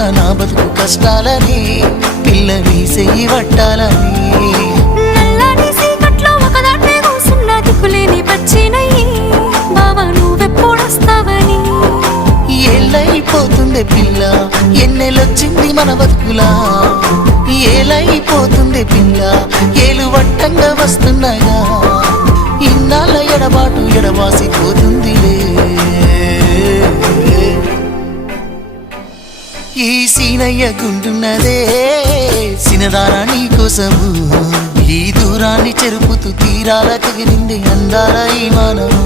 పడుతున్న నా బతుకు కష్టాలని పిల్లని చెయ్యి పట్టాలని నల్లని సీకట్లో ఒకదాన్నే కూసున్న దిక్కులేని పచ్చినయ్యి బావా నువ్వెప్పుడొస్తావని ఏళ్ళైపోతుంది పిల్ల ఎన్నెలొచ్చింది మన బతుకులా ఏలైపోతుంది పిల్ల ఏలు వట్టంగా వస్తున్నాగా ఇన్నాళ్ళ ఎడబాటు ఎడవాసిపోతుందిలే ఈ సీనయ్య గుంటున్నదే సినదారా నీ కోసము ఈ దూరాన్ని చెరుపుతూ తీరాల తెగిరింది అందాల ఈ మానవు